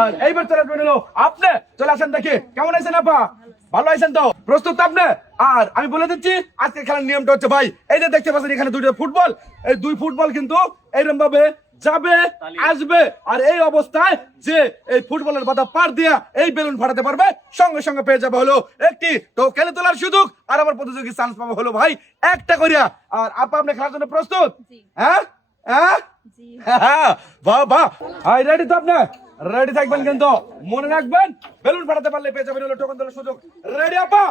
আর এইবার চলে আসবেন হলো আপনি। চলে আসেন দেখি কেমন আছেন আপা, ভালো আছেন তো? প্রস্তুত তো আপনি? আর আমি বলে দিচ্ছি আজকে খেলার নিয়মটা হচ্ছে ভাই, এই যে দেখতে পাচ্ছেন এখানে দুইটা ফুটবল, এই দুই ফুটবল কিন্তু এইরকম ভাবে যাবে আসবে, আর এই অবস্থায় যে এই ফুটবলের বাধা পার দিয়া এই বেলুন ফাটাতে পারবে সঙ্গে সঙ্গে পেয়ে যাবে হলো একটি টোকেনে তোলার সুযোগ, আর আমার প্রতিযোগী চান্স পাবে হলো ভাই একটা করিয়া। আর আপা আপনি খেলার জন্য প্রস্তুত? হ্যাঁ হ্যাঁ হ্যাঁ, বাহ বাহ, হাই রেডি তো আপনি? রেডি থাকবেন কিন্তু মনে রাখবেন বেলুন ফাটাতে পারলে পেয়ে যাবেন হলো টোকেন তোলার সুযোগ। রেডি আপা?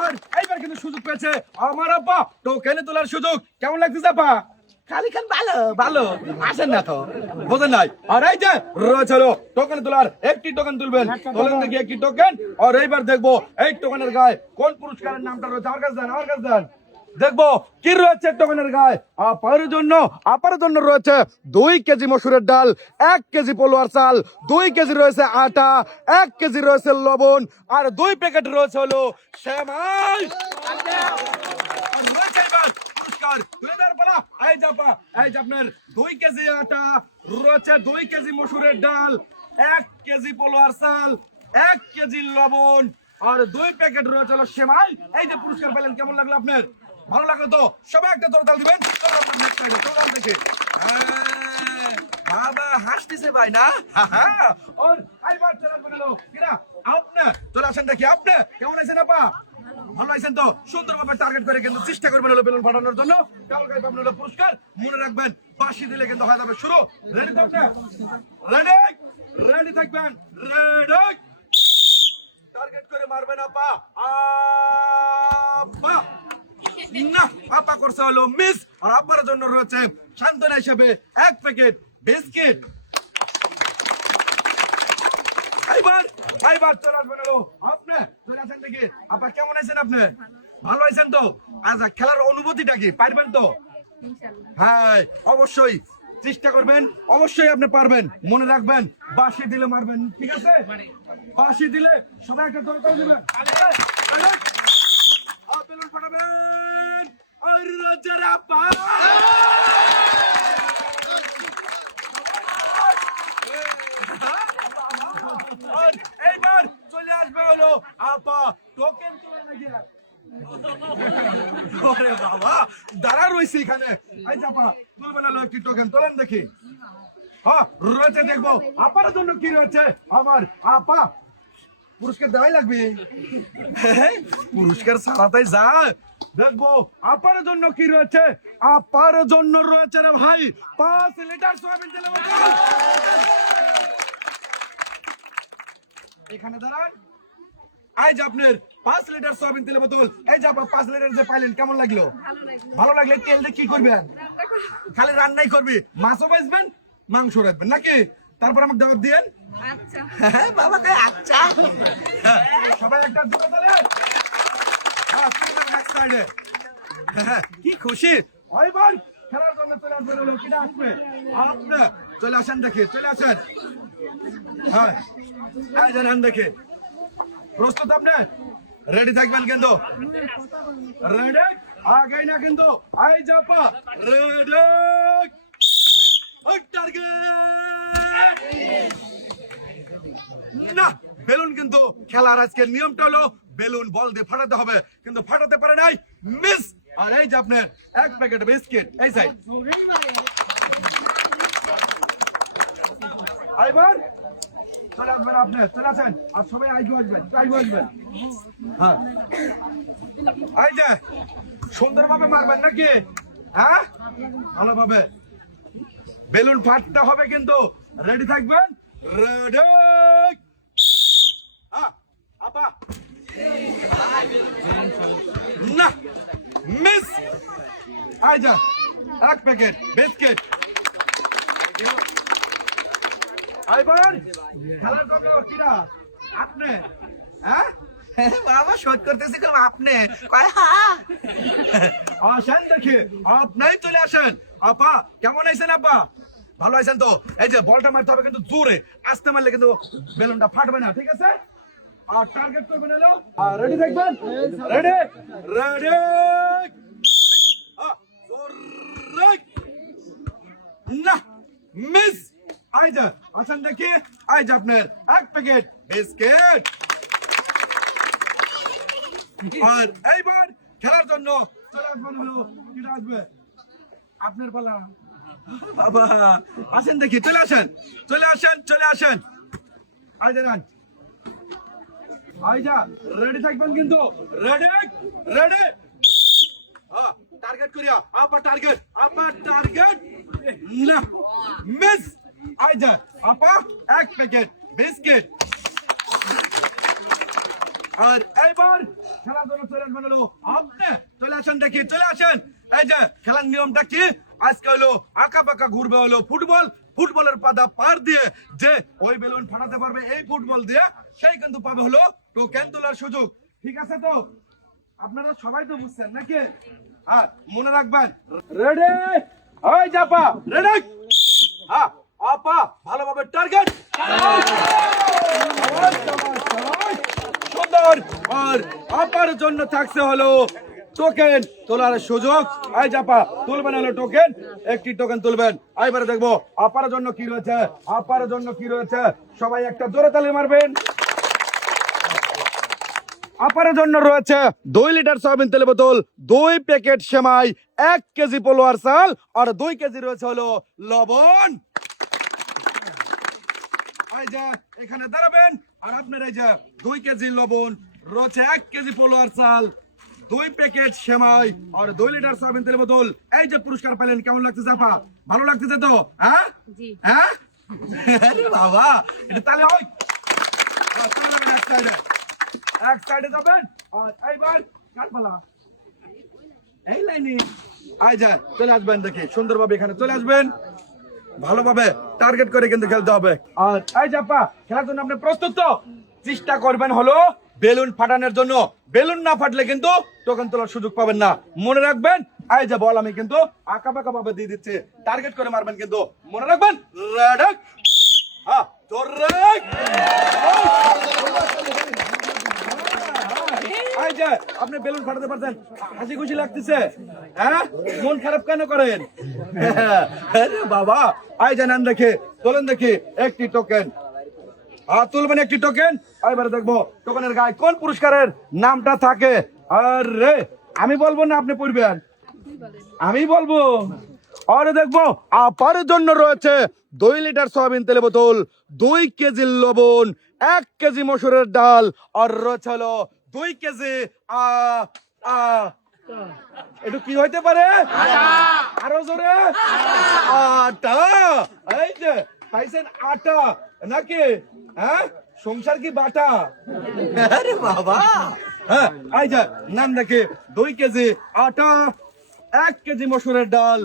আর এইবার কিন্তু সুযোগ পেয়েছে আমার আপা টোকেনে তোলার সুযোগ। কেমন লাগতেছে আপা? খালি খান ভালো ভালো আসেন না তো, বোঝেন নাই? আর এই যে রয়েছে টোকেন তোলার, একটি টোকেন তুলবেন, তোলেন দেখি একটি টোকেন। আর এইবার দেখবো এই টোকেনের গায়ে কোন পুরস্কারের নামটা রয়েছে। আমার কাছে দেন, আমার কাছে দেন, দেখবো কি রয়েছে টোকেনের গায়ে। আপার জন্য রয়েছে 2 কেজি মসুরের ডাল, 1 কেজি পোলোয়ার চাল, 2 কেজি রয়েছে আটা, 1 কেজি রয়েছে লবণ, আর 2 প্যাকেট রয়েছে হলো সেমাই। আর রয়েছে এবার পুরস্কার তুলে দেওয়ার পালা। এই যে আপা, এই যে আপনার 2 কেজি আটা রয়েছে, 2 কেজি মসুরের ডাল, 1 কেজি পোলোয়ার চাল, 1 কেজি লবণ, আর 2 প্যাকেট রয়েছে হলো সেমাই। এই যে পুরস্কার পেলেন, কেমন লাগলো আপনার? ভালো লাগলো তো? সবাই একটা তোরতাল দিবেন। দেখে বাবা হাসতেছে ভাই না? আপনি চলে আসেন দেখি আপনি কেমন আছেন আপা? ভালো আছেন তো? সুন্দরভাবে টার্গেট করে কিন্তু চেষ্টা করবেন হলো বেলুন ফাটানোর জন্য। কালকে পাবেন হলো পুরস্কার। মনে রাখবেন বাঁশি দিলে কিন্তু হয়ে যাবে শুরু। রেডি তো আপনি? রেডি রেডি থাকবেন। রেডি, টার্গেট করে মারবেন আপা। আপা না, আপা করছে হলো মিস। আর আপার জন্য রয়েছে সান্ত্বনা হিসেবে 1 প্যাকেট বিস্কিট। এইবার চলে আসবেন হলো আপনি। চলে আসেন দেখি আপা কেমন আছেন আপনি? ভালো আছেন তো? আচ্ছা, খেলার অনুভূতিটা কি পারবেন তো? হ্যাঁ অবশ্যই চেষ্টা করবেন, অবশ্যই আপনি পারবেন। মনে রাখবেন বাঁশি দিলে মারবেন, ঠিক আছে? বাঁশি দিলে সবাই একটা দরকার দিবেন, বেলুন ফাটাবেন। আর যারা এইবার চলে আসবে হলো আপা টোকেন তুলে নাকি। ওরে বাবা দাঁড়া রয়েছে এখানে। এই আপা তুলবেন হলো একটি টোকেন, তোলেন দেখি। হ্যাঁ রয়েছে, দেখবো আপার জন্য কি রয়েছে। আমার আপা পুরস্কার দেওয়াই লাগবে, পুরস্কার ছাড়াতেই যায়। দেখবো আপার জন্য কি রয়েছে। আপার জন্য রয়েছে রে ভাই 5 লিটার সয়াবিন তেলের বোতল। এখানে দাঁড়ান। এই যে আপনার 5 লিটার সয়াবিন তেলের বোতল। এই যে আপা 5 লিটার যে পাইলেন, কেমন লাগলো? ভালো লাগলে তেল দিয়ে কি করবেন? খালি রান্নাই করবি? মাছও বেচবেন, মাংস রাখবেন নাকি? তারপর আমাকে দাওয়াত দিয়েন। আচ্ছা বাবা কই আচ্ছা। সবাই একটা জোরে তালে। কি খুশি ওই ভাই খেলার জন্য চলে আসবেন হলো কিনা আসবে আপনি। চলে আসেন দেখে, চলে আসেন। হ্যাঁ এই জানেন দেখে প্রস্তুত আপনি? রেডি থাকবেন কিন্তু। রেডি আগে না কিন্তু। আই জাপা রেডি টার্গেট না। বেলুন কিন্তু খেলার আজকের নিয়মটা হলো বেলুন বল দিয়ে ফাটাতে হবে, কিন্তু ফাটাতে পারে নাই, মিস। আর এই যে আপনার 1 প্যাকেট বিস্কিট এই সাইড। আইবার চলে আসবেন আপনি, চলে আসেন। আর সবাই আইগো আসবেন, আইগো আসবেন। হ্যাঁ এই যে সুন্দরভাবে মারবেন নাকি? হ্যাঁ ভালোভাবে বেলুন ফাটতে হবে কিন্তু। রেডি থাকবেন। রেডি আপা না, মিস। এই যে 1 প্যাকেট বিস্কিট। আইবার খেলার জন্য কিরা আপনি? হ্যাঁ বাবা শোধ করতেছি কেন আপনি? আসেন দেখি আপনি চলে আসেন। আপা কেমন আছেন আপা? ভালো আছেন তো? এই যে বলটা মারতে হবে কিন্তু জোরে, আস্তে মারলে কিন্তু বেলুনটা ফাটবে না, ঠিক আছে? আর টার্গেট করবেন হলো। আর রেডি থাকবেন। Ready ready miss. এই যে আসেন দেখি, এই যে আপনার এক প্যাকেট বিস্কিট। আর এইবার খেলার জন্য চলে আসবেন হলো, কিটা আসবে আপনার পালা। বাবা আসেন দেখি, চলে আসেন চলে আসেন চলে আসেন। এই যে নেন, এই যা রেডি থাকবেন কিন্তু, রেডি রেডি। টার্গেট করিয়া আপার টার্গেট না মিস। এই যে আপা এক প্যাকেট বিস্কিট। আর এইবার খেলার জন্য চলে আসবেন হলো আপনি, চলে আসেন দেখি চলে আসেন। এই যে খেলার নিয়মটা কি, আজকে হলো আঁকা পাকা ঘুরবে হলো ফুটবল। ফুটবলের পাতা পার দিয়ে যে ওই বেলুন ফাটাতে পারবে এই ফুটবল দিয়ে, সেই কিন্তু পাবে হলো টোকেন তোলার সুযোগ। ঠিক আছে তো, আপনারা সবাই তো বুঝছেন নাকি? হ্যাঁ মনে রাখবেন, রেডি ওই জাপা রেডি। হ্যাঁ আপা ভালোভাবে টার্গেট সুন্দর। আর আপার জন্য থাকছে হলো টোকেন তোলার সুযোগ। এই জাপা তুলবেন হলো টোকেন, একটি টোকেন তুলবেন। এবারে দেখবো আপার জন্য কি রয়েছে, আপার জন্য কি রয়েছে। সবাই একটা জোরে তালি মারবেন। আপার জন্য রয়েছে 2 লিটার সয়াবিন তেল বোতল, 2 প্যাকেট সেমাই, 1 কেজি পোলোয়ার চাল, আর 2 কেজি রয়েছে হলো লবণ। এই যে এখানে দাঁড়াবেন, আর আপনার এই যে 2 কেজি লবণ রয়েছে, 1 কেজি পোলোয়ার চাল, 2 প্যাকেট সেমাই, আর 2 লিটার সয়াবিন তেল বোতল। এই যে পুরস্কার পেলেন, কেমন লাগতেছে আপা? ভালো লাগতেছে তো? হ্যাঁ হ্যাঁ আরে বাবা, এটা তাহলে হয়। এক সাইডে যাবেন, আর এইবার কাটপালা এই লাইনে আই যা চলে আসবেন দেখি সুন্দরভাবে, এখানে চলে আসবেন। ভালোভাবে টার্গেট করে কিন্তু খেলতে হবে। আর এই জাপা খেলার জন্য আপনি প্রস্তুত তো? চেষ্টা করবেন হলো বেলুন ফাটানোর জন্য। বেলুন না ফাটলে কিন্তু টোকেন তোলার সুযোগ পাবেন না, মনে রাখবেন। এই যে বল আমি কিন্তু আঁকা বাঁকা ভাবে দিয়ে দিচ্ছি, টার্গেট করে মারবেন কিন্তু, মনে রাখবেন। রেডি হ্যাঁ তোরে এই যে আপনি বেলুন ফাটাতে পারছেন, হাসি খুশি লাগতেছে? হ্যাঁ মন খারাপ কেন করেন? আরে বাবা এই যে নেন দেখে তোলেন দেখি একটি টোকেন। তুলবেন একটি টোকেন। এবারে দেখবো টোকেনের গায়ে কোন পুরস্কারের নামটা থাকে। আরে আমি বলবো না, আপনি পড়বেন? আমি বলবো। আরে দেখবো আপার জন্য রয়েছে 2 লিটার সয়াবিন তেল বোতল, 2 কেজি লবণ, 1 কেজি মসুরের ডাল, আর রয়েছে হলো 2 কেজি একটু কি হইতে পারে? আরো জোরে আটা। এই যে পাইছেন আটা নাকি? হ্যাঁ সংসার কি বাটা? আরে বাবা হ্যাঁ এই যে নাম দেখে 2 কেজি আটা, 1 কেজি মসুরের ডাল,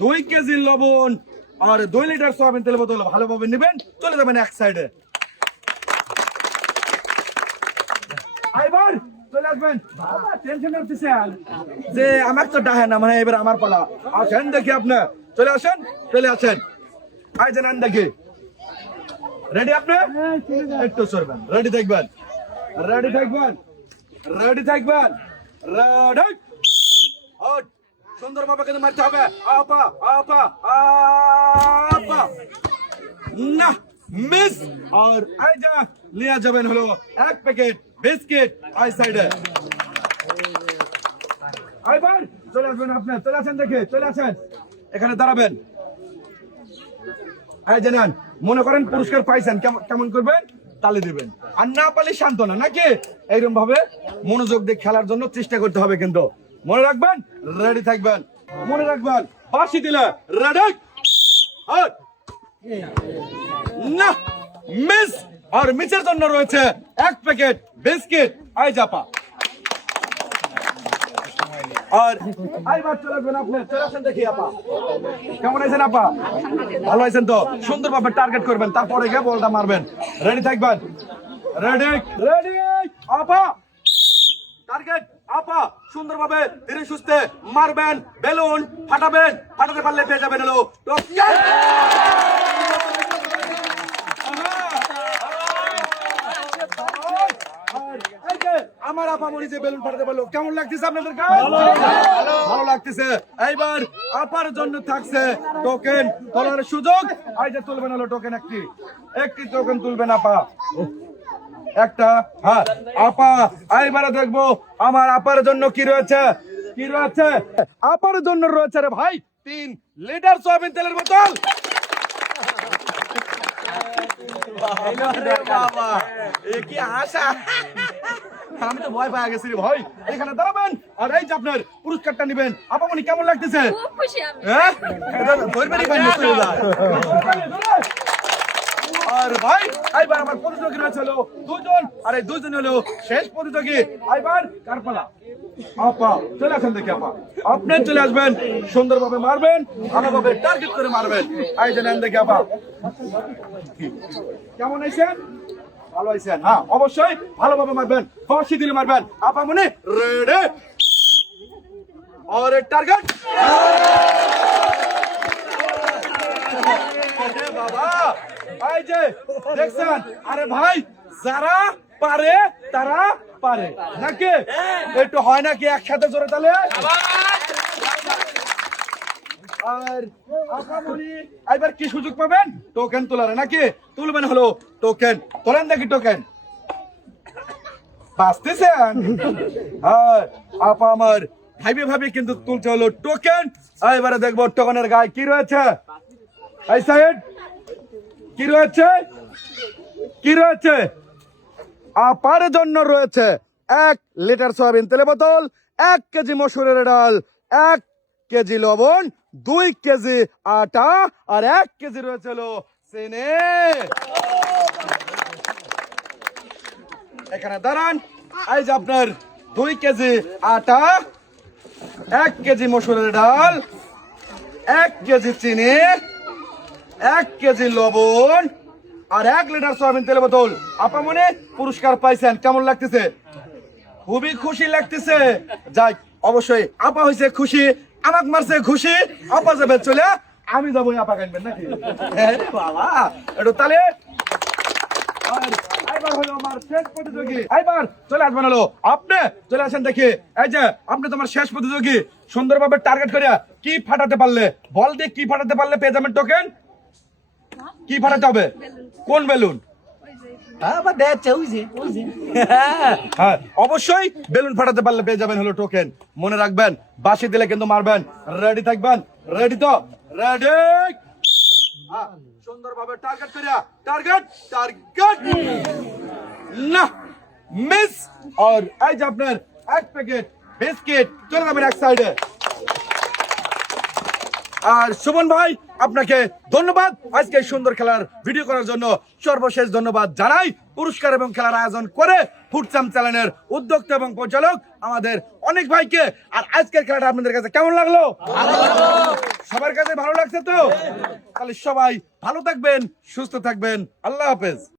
2 কেজি লবণ, আর 2 লিটার সয়াবিন তেল বোতল। ভালোভাবে নেবেন, চলে যাবেন এক সাইডে। এবার চলে আসবেন। বাবা টেনশন করতেছেন যে আমার তো ডাহে না, মানে এবার আমার পালা। আসেন দেখি আপনি, চলে আসেন চলে আসেন। এই যে নেন দেখি, রেডি আপনি? একটু সরবেন, রেডি থাকবেন রেডি থাকবেন রেডি থাকবেন রেডি। সুন্দরভাবে কিন্তু মারতে হবে। আপা আপা আপা না মিস। আর এই যা নিয়ে যাবেন হলো 1 প্যাকেট বিস্কিট এই সাইডে। এবার চলে আসবেন আপনি, চলে আসেন দেখে চলে আসেন, এখানে দাঁড়াবেন। এই যে নেন, মনে করেন পুরস্কার পাইছেন, কেমন করবেন? তালি দিবেন। আর না পারলে সান্ত্বনা নাকি? এইরকম ভাবে মনোযোগ দিয়ে খেলার জন্য চেষ্টা করতে হবে কিন্তু, মনে রাখবেন। রেডি থাকবেন, মনে রাখবেন। বাঁশি দিলে রেডি না মিস। আর মিসের জন্য রয়েছে 1 প্যাকেট বিস্কিট এই জাপা। আর এইবার চলে আসবেন আপনি, চলে আসেন দেখি আপা কেমন আছেন? আপা ভালো আছেন তো? সুন্দরভাবে টার্গেট করবেন, তারপরে গিয়ে বলটা মারবেন। রেডি থাকবেন, রেডি রেডি আপা টার্গেট। আপা সুন্দরভাবে ধীরে সুস্থে মারবেন, বেলুন ফাটাবেন, ফাটাতে পারলে পেয়ে যাবেন হলো টোকেন। আমার আপামনি যে বেলুন ফাটাতে পারলো, কেমন লাগতেছে আপনাদের কাছে? ভালো লাগতেছে। এইবার আপার জন্য থাকছে টোকেন তোলার সুযোগ। এই যে তুলবেন হলো টোকেন, একটি টোকেন তুলবেন আপা, একটা। হ্যাঁ আপা, এইবারে দেখবো আমার আপার জন্য কি রয়েছে। আপার জন্য রয়েছে রে ভাই 3 লিটার সয়াবিন তেলের বোতল। বাবা এ কি আশা, আমি তো ভয় পেয়ে গেছি রে ভাই। এখানে দাঁড়াবেন আর এই যে আপনার পুরস্কারটা নেবেন। আপামনি কেমন লাগতেছে? খুব খুশি আমি। হ্যাঁ ধরবেনই ভাই, চলে যায়। আর ভাই এইবার আমার প্রতিযোগী রয়েছে হলো 2 জন, আর এই 2 জন হলো শেষ প্রতিযোগী। এইবার কার পালা? আপা চলে আসেন দেখি। আপা আপনি চলে আসবেন, সুন্দরভাবে মারবেন, ভালোভাবে টার্গেট করে মারবেন। এই যে নেন দেখি আপা, কেমন আছেন? ভালো আছেন? হ্যাঁ অবশ্যই ভালোভাবে মারবেন, ফাঁসি দিলে মারবেন। আপা মনে রেডি, और টার্গেট। বাবা এই যে দেখছেন, আরে ভাই যারা পারে তারা পারে নাকি? একটু হয় নাকি একসাথে জোরে তালে? আর আপামনি এবার কি সুযোগ পাবেন? টোকেন তোলার নাকি? তুলবেন হলো টোকেন, তোলেন দেখি টোকেন। বাঁচতেছেন? হ্যাঁ আপা আমার ভাবি কিন্তু তুলতে হলো টোকেন। এবারে দেখবো টোকেনের গায়ে কি রয়েছে। এই সাইড কি রয়েছে? আপার জন্য রয়েছে 1 লিটার সয়াবিন তেলের বোতল, 1 কেজি মসুরের ডাল, 1 কেজি লবণ, 2 কেজি আটা, আর 1 কেজি রয়েছে হলো চিনি। এখানে দাঁড়ান। এই যে আপনার 2 কেজি আটা, 1 কেজি মসুরের ডাল, 1 কেজি চিনি, 1 কেজি লবণ, আর 1 লিটার সয়াবিন তেলের বোতল। আপা মনে পুরস্কার পাইছেন, কেমন লাগতেছে? খুবই খুশি লাগতেছে। যাই অবশ্যই আপা হয়েছে খুশি, আমাকে মারছে খুশি। আপা যাবে চলে, আমি যাবো আপা কানবেন নাকি? বাবা একটু তালে। আর এইবার হলো আমার শেষ প্রতিযোগী। এইবার চলে আসবেন হলো আপনি, চলে আসেন দেখি। এই যে আপনি তোমার শেষ প্রতিযোগী, সুন্দরভাবে টার্গেট করে কি ফাটাতে পারলে, বল দিয়ে কি ফাটাতে পারলে পেয়ে যাবেন টোকেন। কি ফাটাতে হবে? কোন বেলুন? হ্যাঁ অবশ্যই বেলুন ফাটাতে পারলে পেয়ে যাবেন হলো টোকেন। মনে রাখবেন বাঁশি দিলে কিন্তু মারবেন। রেডি থাকবেন? রেডি তো? রেডি। সুন্দরভাবে টার্গেট করিয়া, টার্গেট না মিস। আর এই যে আপনার 1 প্যাকেট বিস্কিট চলে যাবেন এক সাইডে। আর সুমন ভাই আপনাকে ধন্যবাদ আজকে সুন্দর খেলার ভিডিও করার জন্য। সর্বশেষ ধন্যবাদ জানাই পুরস্কার এবং খেলার আয়োজন করে ফুটসাম চ্যানেলের উদ্যোক্তা এবং পরিচালক আমাদের অনেক ভাইকে। আর আজকের খেলাটা আপনাদের কাছে কেমন লাগলো? সবার কাছে ভালো লাগছে তো? তাহলে সবাই ভালো থাকবেন, সুস্থ থাকবেন। আল্লাহ হাফেজ।